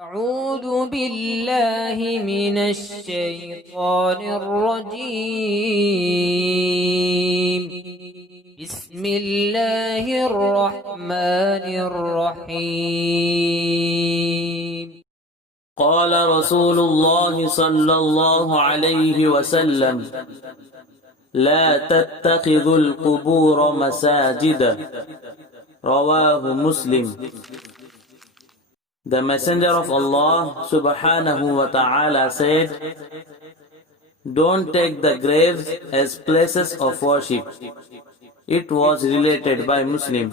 أعوذ بالله من الشيطان الرجيم بسم الله الرحمن الرحيم قال رسول الله صلى الله عليه وسلم لا تتخذوا القبور مساجد رواه مسلم. The Messenger of Allah subhanahu wa ta'ala said, don't take the graves as places of worship. It was related by Muslim.